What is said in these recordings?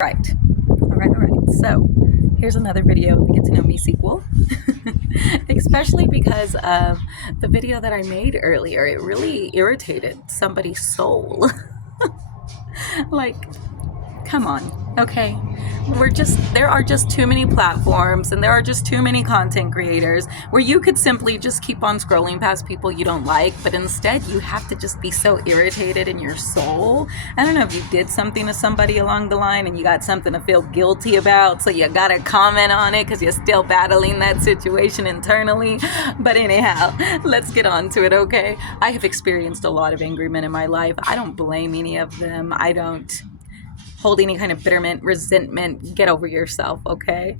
Right. All right. So here's another video, the Get to Know Me sequel. Especially because of the video that I made earlier. It really irritated somebody's soul. Like, come on, okay? There are just too many platforms and there are just too many content creators where you could simply just keep on scrolling past people you don't like, but instead you have to just be so irritated in your soul. I don't know if you did something to somebody along the line and you got something to feel guilty about, so you gotta comment on it because you're still battling that situation internally. But anyhow, let's get on to it, okay? I have experienced a lot of angry men in my life. I don't blame any of them. I don't hold any kind of bitterment, resentment. Get over yourself, okay?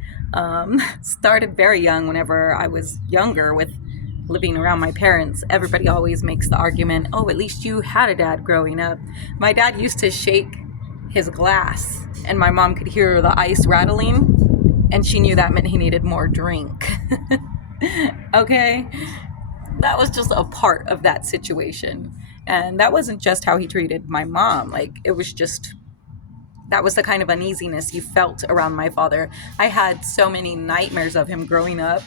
Started very young. Whenever I was younger with living around my parents, everybody always makes the argument, oh, at least you had a dad growing up. My dad used to shake his glass and my mom could hear the ice rattling and she knew that meant he needed more drink. Okay? That was just a part of that situation. And that wasn't just how he treated my mom. Like, it was just, that was the kind of uneasiness you felt around my father. I had so many nightmares of him growing up.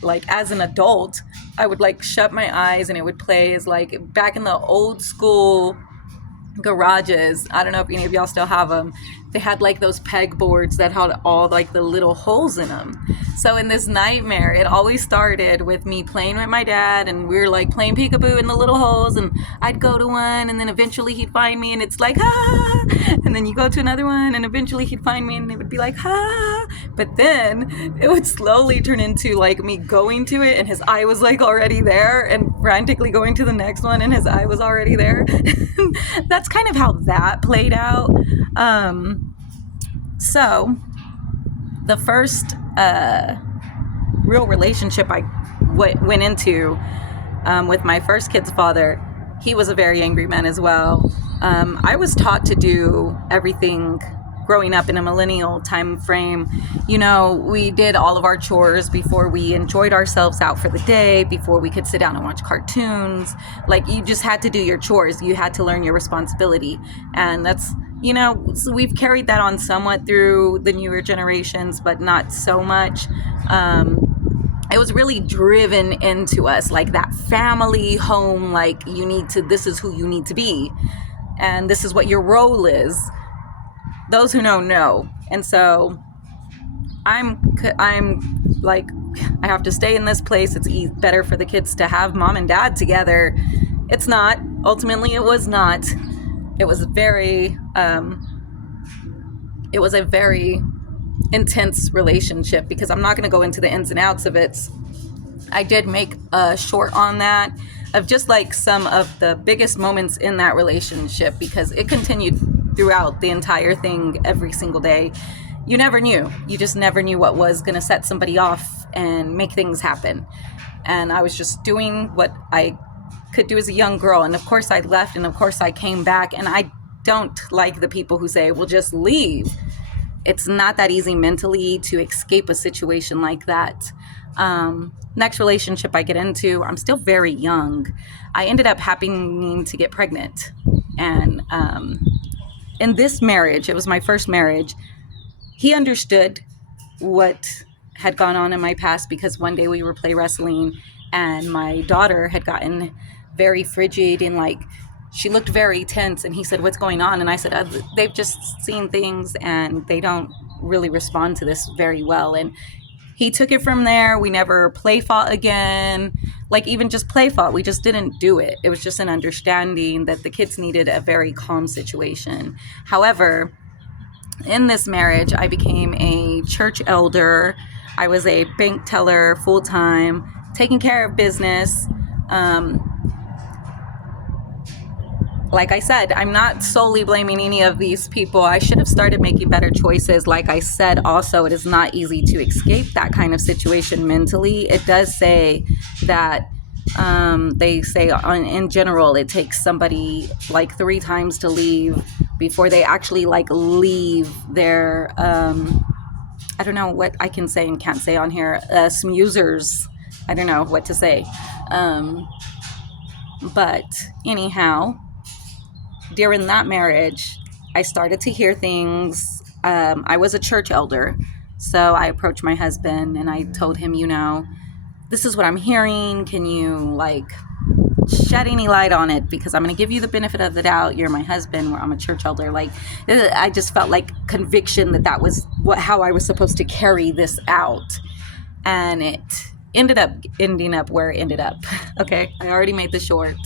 Like, as an adult, I would like shut my eyes and it would play as like back in the old school garages. I don't know if any of y'all still have them. They had like those pegboards that had all like the little holes in them. So in this nightmare, it always started with me playing with my dad and we were like playing peekaboo in the little holes, and I'd go to one and then eventually he'd find me and it's like, ah, and then you go to another one and eventually he'd find me and it would be like, ah, but then it would slowly turn into like me going to it and his eye was like already there, and frantically going to the next one and his eye was already there. That's kind of how that played out. So the first real relationship I went into with my first kid's father, he was a very angry man as well. I was taught to do everything growing up in a millennial time frame. You know, we did all of our chores before we enjoyed ourselves out for the day, before we could sit down and watch cartoons. Like, you just had to do your chores. You had to learn your responsibility. And that's, you know, so we've carried that on somewhat through the newer generations, but not so much. It was really driven into us, like that family home, like this is who you need to be. And this is what your role is. Those who know. And so I'm like, I have to stay in this place. It's better for the kids to have mom and dad together. It's not. Ultimately, it was not. It was a very intense relationship, because I'm not going to go into the ins and outs of it. I did make a short on that, of just like some of the biggest moments in that relationship, because it continued throughout the entire thing every single day. You never knew. You just never knew what was going to set somebody off and make things happen. And I was just doing what I could do as a young girl. And of course I left, and of course I came back. And I don't like the people who say, well, just leave. It's not that easy mentally to escape a situation like that. Next relationship I get into, I'm still very young. I ended up happening to get pregnant. And in this marriage, it was my first marriage, he understood what had gone on in my past, because one day we were play wrestling and my daughter had gotten very frigid and like, she looked very tense, and he said, what's going on? And I said, they've just seen things and they don't really respond to this very well. And he took it from there. We never play fought again. Like, even just play fought, we just didn't do it. It was just an understanding that the kids needed a very calm situation. However, in this marriage, I became a church elder. I was a bank teller full-time, taking care of business. Like I said, I'm not solely blaming any of these people. I should have started making better choices. Like I said, also, it is not easy to escape that kind of situation mentally. It does say that they say in general, it takes somebody like 3 times to leave before they actually like leave their, I don't know what I can say and can't say on here, smoozers. I don't know what to say. But anyhow, during that marriage, I started to hear things I was a church elder. So I approached my husband and I told him, this is what I'm hearing. Can you shed any light on it? Because I'm going to give you the benefit of the doubt. You're my husband. I'm a church elder. I just felt like conviction that was how I was supposed to carry this out. And it ending up where it ended up. Okay. I already made the short.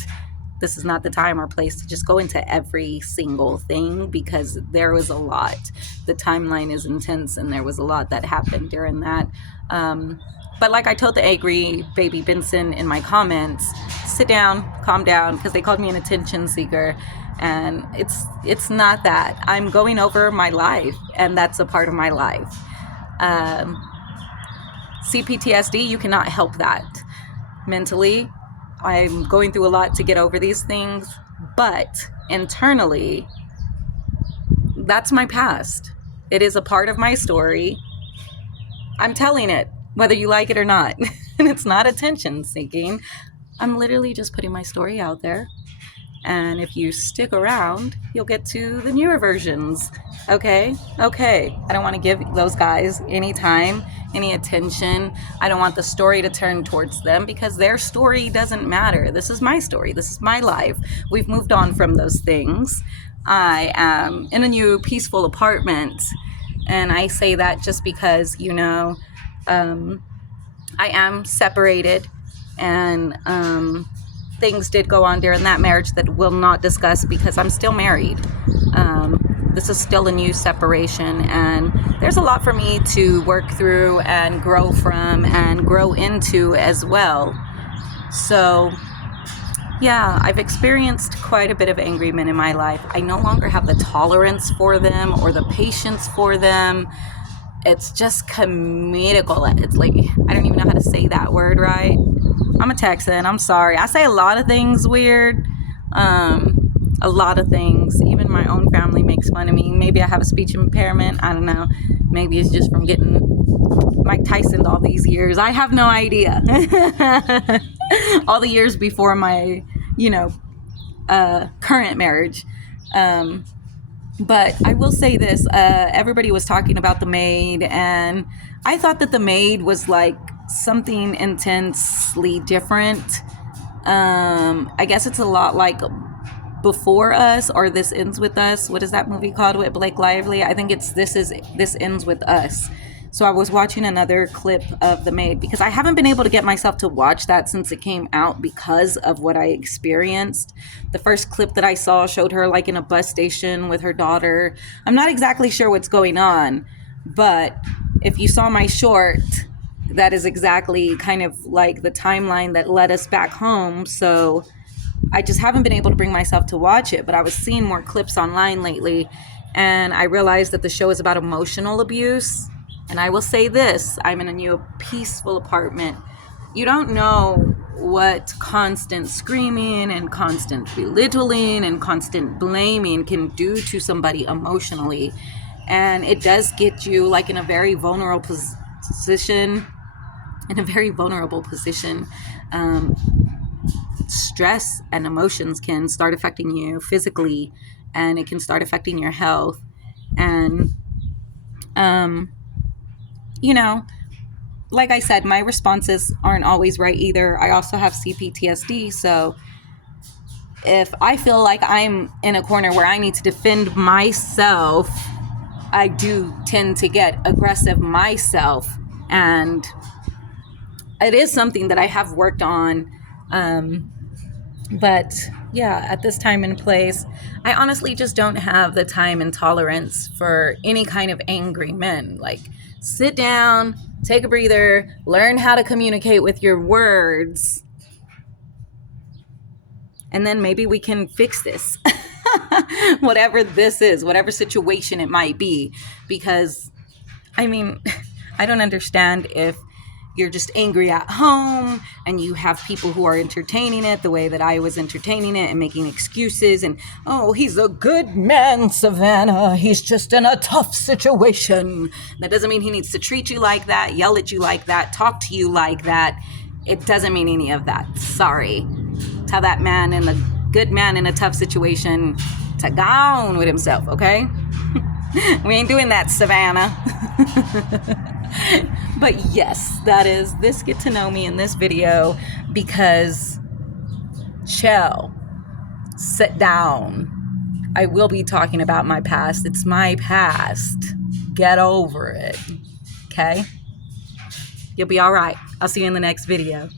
This is not the time or place to just go into every single thing because there was a lot. The timeline is intense and there was a lot that happened during that. But like I told the angry baby Benson in my comments, sit down, calm down, because they called me an attention seeker. And it's not that. I'm going over my life, and that's a part of my life. CPTSD, you cannot help that. Mentally, I'm going through a lot to get over these things, but internally, that's my past. It is a part of my story. I'm telling it, whether you like it or not. And it's not attention seeking. I'm literally just putting my story out there. And if you stick around, you'll get to the newer versions. Okay. I don't want to give those guys any time, any attention. I don't want the story to turn towards them because their story doesn't matter. This is my story. This is my life. We've moved on from those things. I am in a new peaceful apartment. And I say that just because, I am separated and things did go on during that marriage that we'll not discuss because I'm still married. This is still a new separation, and there's a lot for me to work through and grow from and grow into as well. So, yeah, I've experienced quite a bit of angry men in my life. I no longer have the tolerance for them or the patience for them. It's just comical. It's I don't even know how to say that word right. I'm a Texan. I'm sorry. I say a lot of things weird. A lot of things. Even my own family makes fun of me. Maybe I have a speech impairment. I don't know. Maybe it's just from getting Mike Tyson all these years. I have no idea. All the years before my, current marriage. But I will say this, everybody was talking about The Maid, and I thought that The Maid was something intensely different. I guess it's a lot like Before Us or This Ends With Us. What is that movie called with Blake Lively? I think it's This Ends With Us. So I was watching another clip of The Maid because I haven't been able to get myself to watch that since it came out because of what I experienced. The first clip that I saw showed her in a bus station with her daughter. I'm not exactly sure what's going on, but if you saw my short, that is exactly kind of the timeline that led us back home. So I just haven't been able to bring myself to watch it, but I was seeing more clips online lately, and I realized that the show is about emotional abuse. And I will say this, I'm in a new peaceful apartment. You don't know what constant screaming and constant belittling and constant blaming can do to somebody emotionally. And it does get you in a very vulnerable position. Stress and emotions can start affecting you physically, and it can start affecting your health. And, like I said, my responses aren't always right either. I also have CPTSD, so if I feel like I'm in a corner where I need to defend myself, I do tend to get aggressive myself, and it is something that I have worked on. But yeah, at this time and place, I honestly just don't have the time and tolerance for any kind of angry men. Sit down, take a breather, learn how to communicate with your words, and then maybe we can fix this. Whatever this is, whatever situation it might be. Because, I don't understand if you're just angry at home and you have people who are entertaining it the way that I was entertaining it and making excuses and, oh, he's a good man, Savanah. He's just in a tough situation. That doesn't mean he needs to treat you like that, yell at you like that, talk to you like that. It doesn't mean any of that. Sorry. Tell that man the good man in a tough situation to go on with himself, okay? We ain't doing that, Savannah. But yes, that is this get to know me in this video because chill, sit down. I will be talking about my past. It's my past. Get over it. Okay? You'll be all right. I'll see you in the next video.